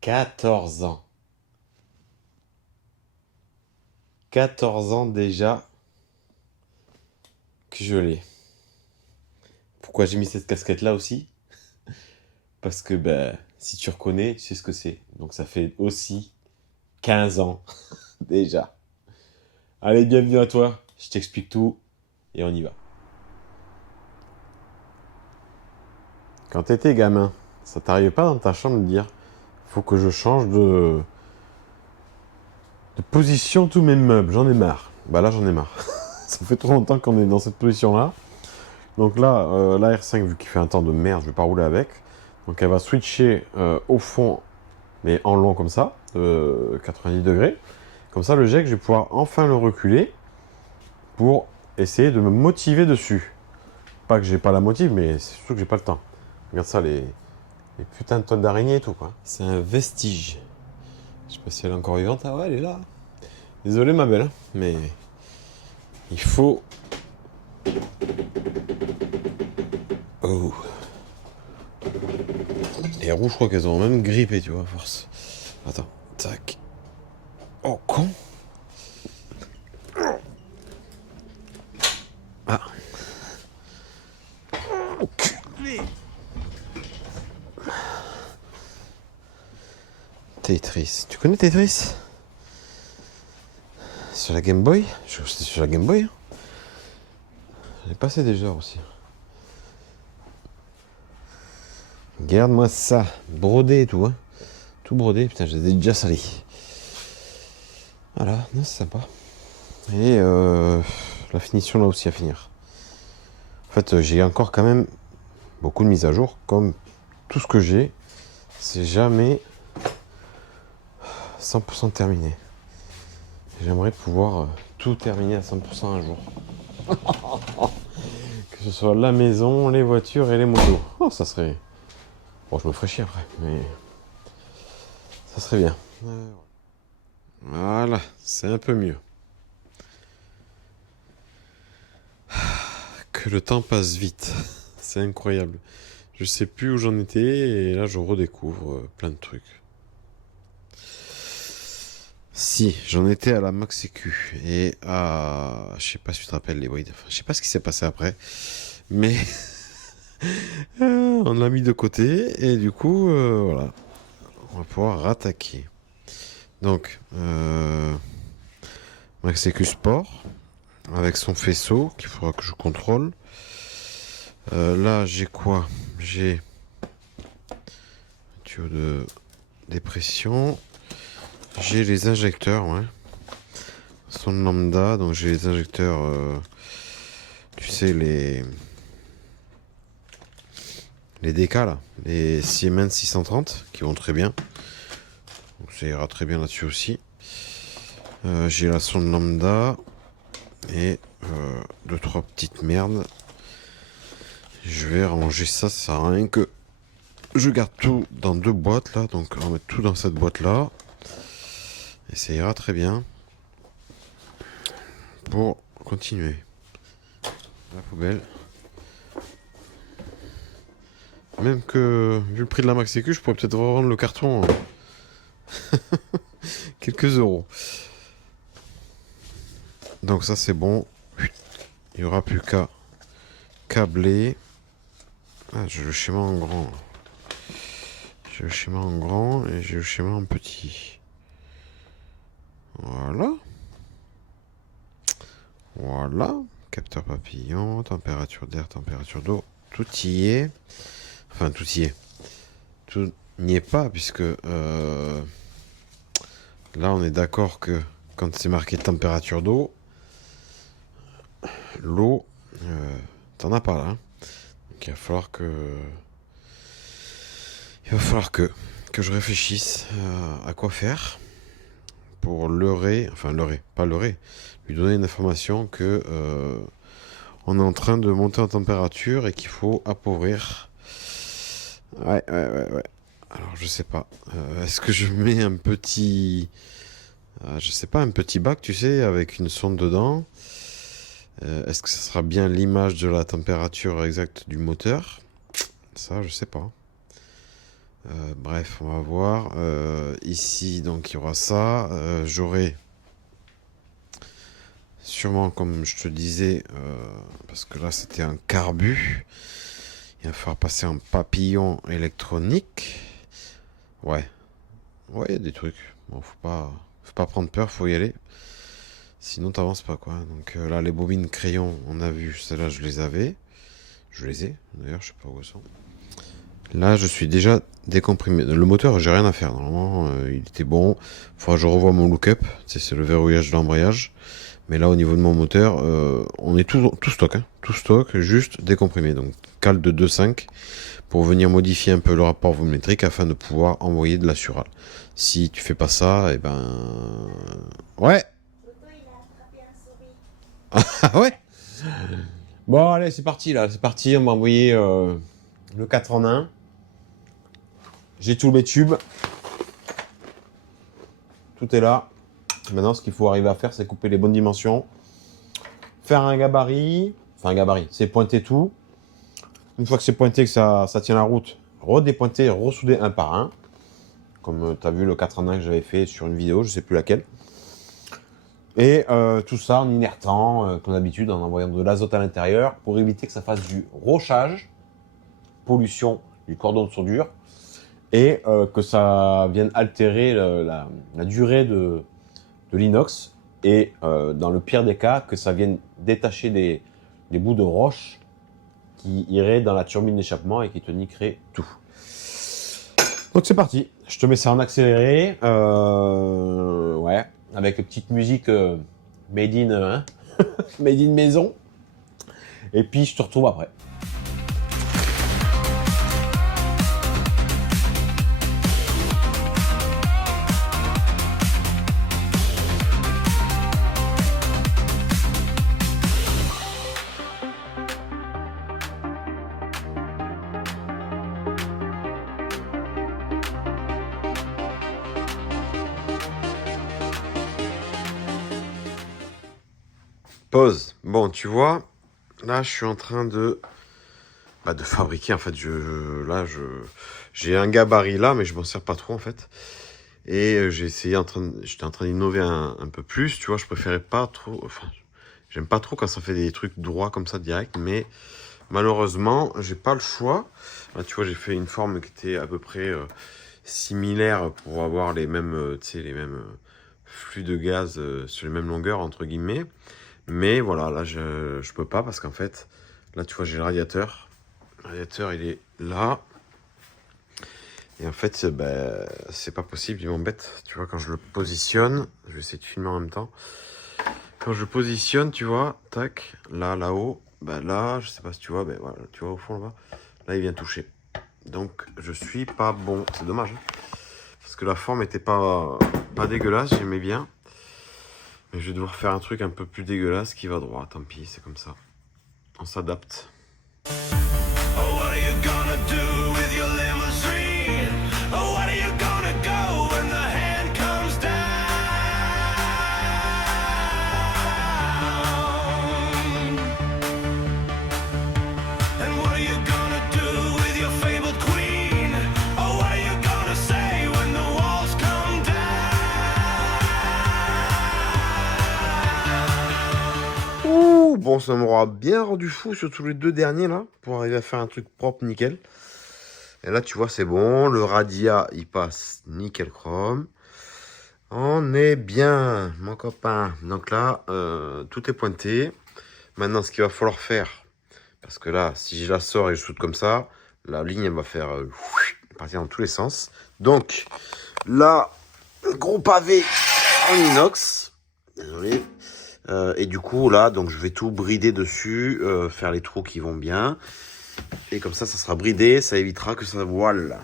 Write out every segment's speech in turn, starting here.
14 ans. 14 ans déjà que je l'ai. Pourquoi j'ai mis cette casquette-là aussi? Parce que si tu reconnais, tu sais ce que c'est. Donc ça fait aussi 15 ans déjà. Allez, bienvenue à toi. Je t'explique tout et on y va. Quand t'étais gamin, ça t'arrivait pas dans ta chambre de dire faut que je change de position tous mes meubles, j'en ai marre. Bah là j'en ai marre. Ça fait trop longtemps qu'on est dans cette position-là. Donc là, la R5, vu qu'il fait un temps de merde, je vais pas rouler avec. Donc elle va switcher au fond, mais en long comme ça, de 90 degrés. Comme ça, le jet, je vais pouvoir enfin le reculer pour essayer de me motiver dessus. Pas que j'ai pas la motive, mais c'est surtout que j'ai pas le temps. Regarde ça, les putains de toiles d'araignée et tout, quoi. C'est un vestige. Je sais pas si elle est encore vivante. Ah ouais, elle est là. Désolé, ma belle, hein, mais il faut... Oh. Les roues, je crois qu'elles ont même grippé, tu vois, à force. Attends, tac. Oh, con. Ah. Enculé. Tetris. Tu connais Tetris? Sur la Game Boy? Je crois que c'était sur la Game Boy. Hein. J'ai passé des heures aussi. Regarde-moi ça. Brodé et tout, hein. Tout brodé. Putain, je les ai déjà salis. Voilà, non, c'est sympa. Et la finition là aussi à finir. En fait, j'ai encore quand même beaucoup de mises à jour. Comme tout ce que j'ai, c'est jamais 100% terminé. J'aimerais pouvoir tout terminer à 100% un jour. Que ce soit la maison, les voitures et les motos. Oh, ça serait... Bon, je me ferais chier après, mais... Ça serait bien. Voilà, c'est un peu mieux. Que le temps passe vite. C'est incroyable. Je sais plus où j'en étais et là je redécouvre plein de trucs. Si, j'en étais à la Max Sécu et à... Je sais pas si tu te rappelles les Void. Enfin, je sais pas ce qui s'est passé après. Mais... on l'a mis de côté et du coup, voilà. On va pouvoir rattaquer. Donc, Max Sécu Sport. Avec son faisceau qu'il faudra que je contrôle. Là, j'ai quoi? J'ai... tuyau de dépression. J'ai les injecteurs, ouais. Son lambda, donc j'ai les injecteurs, tu sais, les DK là, les Siemens 630 qui vont très bien. Donc ça ira très bien là-dessus aussi. J'ai la sonde lambda et deux trois petites merdes. Je vais ranger ça, ça sert à rien que je garde tout dans deux boîtes là, donc on va mettre tout dans cette boîte là. Et ça ira très bien pour continuer. La poubelle. Même que, vu le prix de la Max Sécu, je pourrais peut-être revendre le carton quelques euros. Donc ça c'est bon. Il n'y aura plus qu'à câbler. Ah, j'ai le schéma en grand. J'ai le schéma en grand et j'ai le schéma en petit. Voilà. Voilà. Capteur papillon, température d'air, température d'eau. Tout y est. Enfin, tout y est. Tout n'y est pas, puisque là, on est d'accord que quand c'est marqué température d'eau, l'eau, t'en as pas là. Donc il va falloir que je réfléchisse à quoi faire pour leurrer, enfin leurrer, pas leurrer, lui donner une information que on est en train de monter en température et qu'il faut appauvrir. Ouais. Alors je sais pas. Est-ce que je mets un petit, je sais pas, un petit bac, tu sais, avec une sonde dedans. Est-ce que ça sera bien l'image de la température exacte du moteur? Ça, je sais pas. Bref, on va voir. Ici, donc, il y aura ça. J'aurai sûrement, comme je te disais, parce que là, c'était un carbu. Il va falloir passer en papillon électronique. Ouais. Ouais, il y a des trucs. Bon, faut pas prendre peur, faut y aller. Sinon, t'avances pas, quoi. Donc là, les bobines crayons, on a vu. Celles-là, je les avais. Je les ai, d'ailleurs, je sais pas où elles sont. Là, je suis déjà décomprimé. Le moteur, j'ai rien à faire. Normalement, il était bon. Faudra que je revoie mon look-up. C'est le verrouillage de l'embrayage. Mais là, au niveau de mon moteur, on est tout stock. Hein. Tout stock, juste décomprimé. Donc, cale de 2.5 pour venir modifier un peu le rapport volumétrique afin de pouvoir envoyer de la surale. Si tu fais pas ça, et ben... Ouais. Ah ouais. Bon, allez, c'est parti, là. C'est parti, on va envoyer le 4 en 1. J'ai tous mes tubes. Tout est là. Maintenant, ce qu'il faut arriver à faire, c'est couper les bonnes dimensions. Faire un gabarit. Enfin, un gabarit, c'est pointer tout. Une fois que c'est pointé, que ça tient la route, redépointer, ressouder un par un. Comme tu as vu le 4 en 1 que j'avais fait sur une vidéo, je sais plus laquelle. Et tout ça en inertant, comme d'habitude, en envoyant de l'azote à l'intérieur pour éviter que ça fasse du rochage, pollution du cordon de soudure, et que ça vienne altérer la durée de l'inox, et dans le pire des cas, que ça vienne détacher des bouts de roche qui iraient dans la turbine d'échappement et qui te niqueraient tout. Donc c'est parti, je te mets ça en accéléré, ouais, avec une petite musique made in, hein made in maison, et puis je te retrouve après. Pause. Bon, tu vois, là, je suis en train de fabriquer. En fait, j'ai un gabarit là, mais je m'en sers pas trop en fait. Et j'étais en train d'innover un peu plus. Tu vois, je préférais pas trop. Enfin, j'aime pas trop quand ça fait des trucs droits comme ça direct, mais malheureusement, j'ai pas le choix. Là, tu vois, j'ai fait une forme qui était à peu près similaire pour avoir les mêmes, les mêmes flux de gaz sur les mêmes longueurs entre guillemets. Mais voilà, là, je peux pas parce qu'en fait, là, tu vois, j'ai le radiateur. Le radiateur, il est là. Et en fait, c'est pas possible, il m'embête. Tu vois, quand je le positionne, je vais essayer de filmer en même temps. Quand je le positionne, tu vois, tac, là-haut, là, je sais pas si tu vois, voilà, tu vois au fond là-bas, là, il vient toucher. Donc, je suis pas bon. C'est dommage, hein, parce que la forme était pas dégueulasse, j'aimais bien. Mais je vais devoir faire un truc un peu plus dégueulasse qui va droit. Tant pis, c'est comme ça. On s'adapte. Bon, ça m'aura bien rendu fou, surtout les deux derniers là, pour arriver à faire un truc propre, nickel. Et là, tu vois, c'est bon. Le radia, il passe nickel chrome. On est bien, mon copain. Donc là, tout est pointé. Maintenant, ce qu'il va falloir faire, parce que là, si je la sors et je soude comme ça, la ligne, elle va faire partir dans tous les sens. Donc, là, le gros pavé en inox. Désolé. Et du coup, là, donc je vais tout brider dessus, faire les trous qui vont bien. Et comme ça sera bridé, ça évitera que ça voile.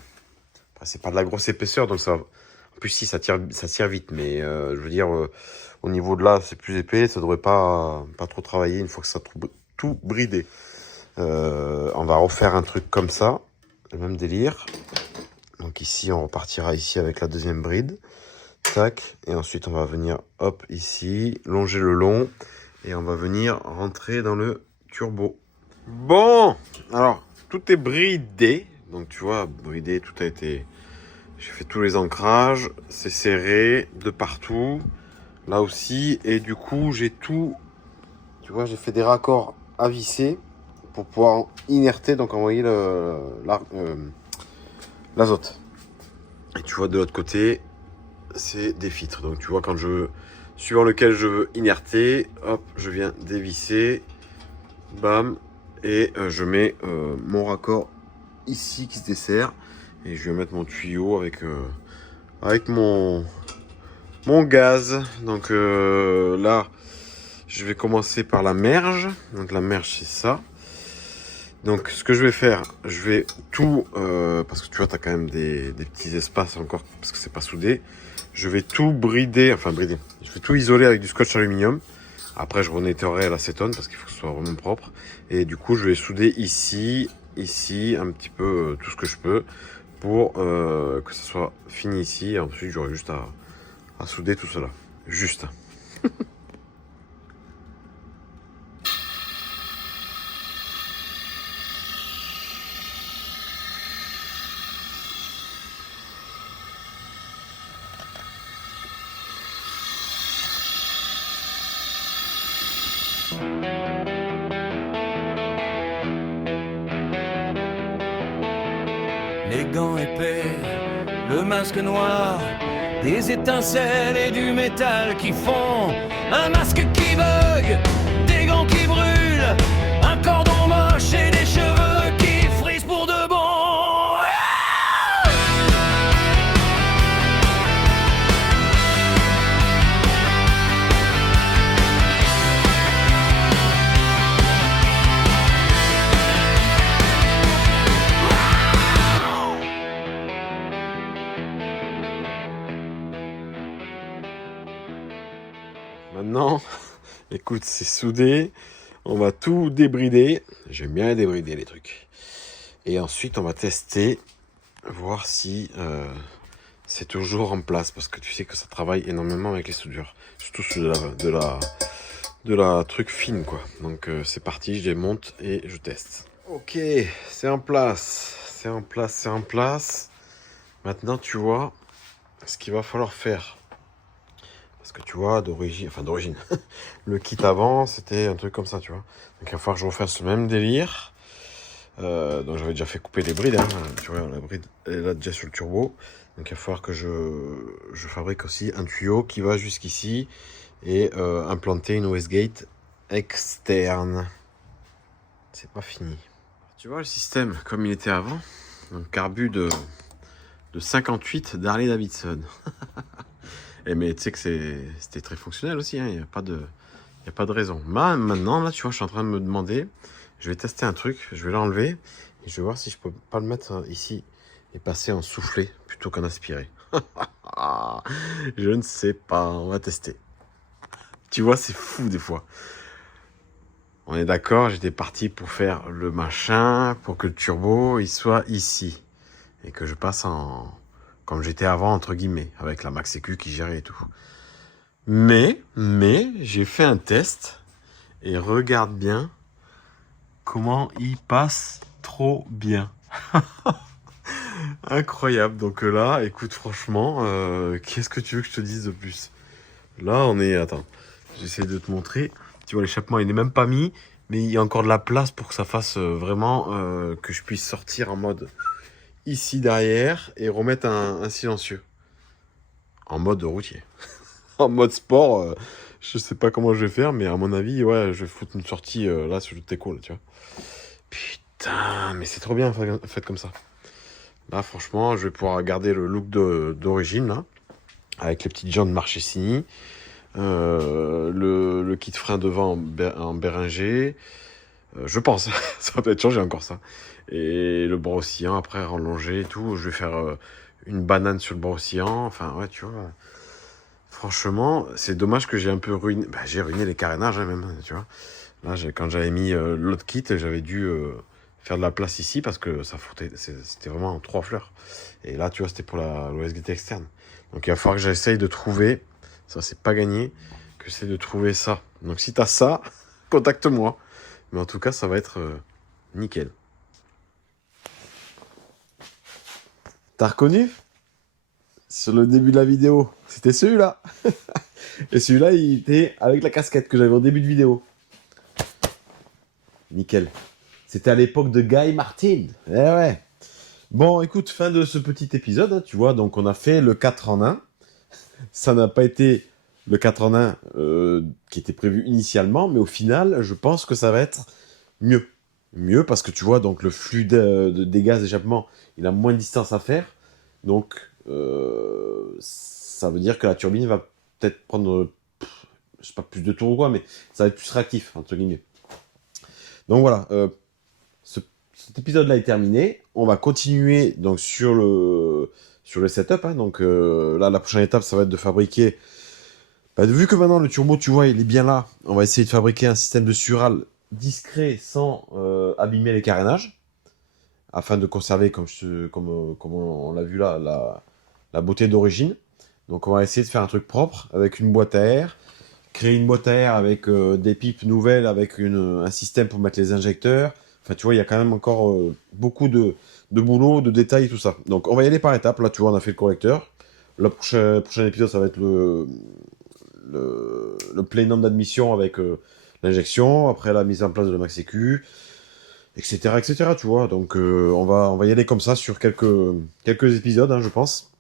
Enfin, c'est pas de la grosse épaisseur, donc ça... En plus, si, ça tire vite, mais je veux dire, au niveau de là, c'est plus épais, ça devrait pas trop travailler une fois que ça tout bridé. On va refaire un truc comme ça, le même délire. Donc ici, on repartira ici avec la deuxième bride. Tac, et ensuite on va venir, hop, ici, longer le long, et on va venir rentrer dans le turbo. Bon, alors, tout est bridé, Donc tu vois, bridé, tout a été... J'ai fait tous les ancrages, c'est serré de partout, là aussi, et du coup j'ai tout, tu vois, j'ai fait des raccords à visser pour pouvoir inerter, donc envoyer l'azote. Et tu vois de l'autre côté, c'est des filtres, donc tu vois quand suivant lequel je veux inerter, hop, je viens dévisser, bam, et je mets mon raccord ici qui se dessert. Et je vais mettre mon tuyau avec mon gaz. Donc là, je vais commencer par la merge. Donc la merge, c'est ça. Donc ce que je vais faire, je vais tout... parce que tu vois, tu as quand même des petits espaces encore, parce que c'est pas soudé. Je vais tout brider, enfin brider. Je vais tout isoler avec du scotch aluminium. Après, je renettoierai à l'acétone, parce qu'il faut que ce soit vraiment propre. Et du coup, je vais souder ici, un petit peu tout ce que je peux, pour que ce soit fini ici. Et ensuite, j'aurai juste à souder tout cela. Juste. Les gants épais, le masque noir, des étincelles et du métal qui fond, un masque qui bug, des gants qui brûlent, un cordon moche et des cheveux qui frisent pour de bon. Maintenant, écoute, c'est soudé. On va tout débrider. J'aime bien débrider les trucs. Et ensuite, on va tester, voir si c'est toujours en place. Parce que tu sais que ça travaille énormément avec les soudures. Surtout sur de la truc fine, quoi. Donc, c'est parti, je démonte et je teste. Ok, c'est en place. C'est en place, c'est en place. Maintenant, tu vois ce qu'il va falloir faire. Parce que tu vois, d'origine, le kit avant, c'était un truc comme ça, tu vois. Donc il va falloir que je refasse le même délire. Donc j'avais déjà fait couper les brides, hein. Tu vois, la bride, elle est là déjà sur le turbo. Donc il va falloir que je fabrique aussi un tuyau qui va jusqu'ici et implanter une wastegate externe. C'est pas fini. Tu vois le système comme il était avant. Donc carbu de 58 d'Harley Davidson. Et mais tu sais que c'était très fonctionnel aussi, hein. Il n'y a pas de raison. Maintenant, là, tu vois, je suis en train de me demander, je vais tester un truc, je vais l'enlever, et je vais voir si je peux pas le mettre ici, et passer en soufflé, plutôt qu'en aspiré. Je ne sais pas, on va tester. Tu vois, c'est fou des fois. On est d'accord, j'étais parti pour faire le machin, pour que le turbo, il soit ici. Et que je passe comme j'étais avant, entre guillemets, avec la Max Sécu qui gérait et tout. Mais, j'ai fait un test, et regarde bien comment il passe trop bien. Incroyable. Donc là, écoute, franchement, qu'est-ce que tu veux que je te dise de plus? Là, on est... Attends, j'essaie de te montrer. Tu vois, l'échappement, il n'est même pas mis, mais il y a encore de la place pour que ça fasse vraiment... que je puisse sortir en mode... ici derrière et remettre un silencieux en mode routier. En mode sport, je sais pas comment je vais faire, mais à mon avis, ouais, je vais foutre une sortie là sur le Teco, là, tu vois. Putain, mais c'est trop bien fait comme ça. Là, franchement, je vais pouvoir garder le look d'origine, là, avec les petites jantes Marchesini, le kit frein devant en Béringer, je pense, ça va peut-être changer encore ça. Et le bras oscillant après rallongé et tout. Je vais faire une banane sur le bras oscillant. Enfin, ouais, tu vois. Franchement, c'est dommage que j'ai un peu ruiné. Bah, j'ai ruiné les carénages, hein, même, tu vois. Là, quand j'avais mis l'autre kit, j'avais dû faire de la place ici parce que ça foutait. C'était vraiment en 3 fleurs. Et là, tu vois, c'était pour l'OSGT externe. Donc, il va falloir que j'essaye de trouver. Ça, c'est pas gagné. Que c'est de trouver ça. Donc, si t'as ça, contacte-moi. Mais en tout cas, ça va être nickel. T'as reconnu? Sur le début de la vidéo, c'était celui-là. Et celui-là, il était avec la casquette que j'avais au début de vidéo. Nickel. C'était à l'époque de Guy Martin. Eh ouais. Bon, écoute, fin de ce petit épisode, hein, tu vois, donc on a fait le 4 en 1. Ça n'a pas été le 4 en 1 qui était prévu initialement, mais au final, je pense que ça va être mieux. Mieux parce que tu vois, donc le flux des gaz d'échappement, il a moins de distance à faire. Donc, ça veut dire que la turbine va peut-être prendre, je sais pas, plus de tours ou quoi, mais ça va être plus réactif, entre guillemets. Donc voilà, cet épisode-là est terminé. On va continuer donc sur le setup. Hein. Donc là, la prochaine étape, ça va être de fabriquer... vu que maintenant le turbo, tu vois, il est bien là, on va essayer de fabriquer un système de sural discret sans abîmer les carénages, afin de conserver, comme on l'a vu là, la beauté d'origine. Donc on va essayer de faire un truc propre, avec une boîte à air, créer une boîte à air avec des pipes nouvelles, avec un système pour mettre les injecteurs. Enfin, tu vois, il y a quand même encore beaucoup de boulot, de détails, tout ça. Donc, on va y aller par étapes. Là, tu vois, on a fait le collecteur. Le prochain épisode, ça va être le plénum d'admission avec l'injection. Après, la mise en place de la max-sécu, etc., etc., tu vois. Donc, on va y aller comme ça sur quelques épisodes, hein, je pense.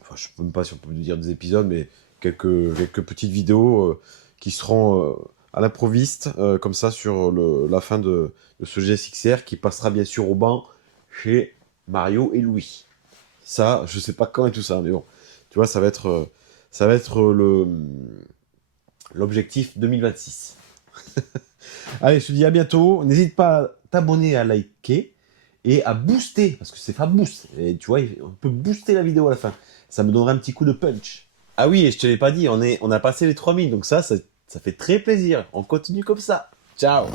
Enfin, je ne sais même pas si on peut dire des épisodes, mais quelques petites vidéos qui seront à l'improviste, comme ça, sur la fin de ce GSX-R, qui passera bien sûr au banc chez Mario et Louis. Ça, je sais pas quand et tout ça, mais bon, tu vois, ça va être l'objectif 2026. Allez, je te dis à bientôt. N'hésite pas à t'abonner, à liker et à booster, parce que c'est pas boost. Et tu vois, on peut booster la vidéo à la fin. Ça me donnerait un petit coup de punch. Ah oui, et je te l'ai pas dit, on a passé les 3000, donc ça fait très plaisir. On continue comme ça. Ciao!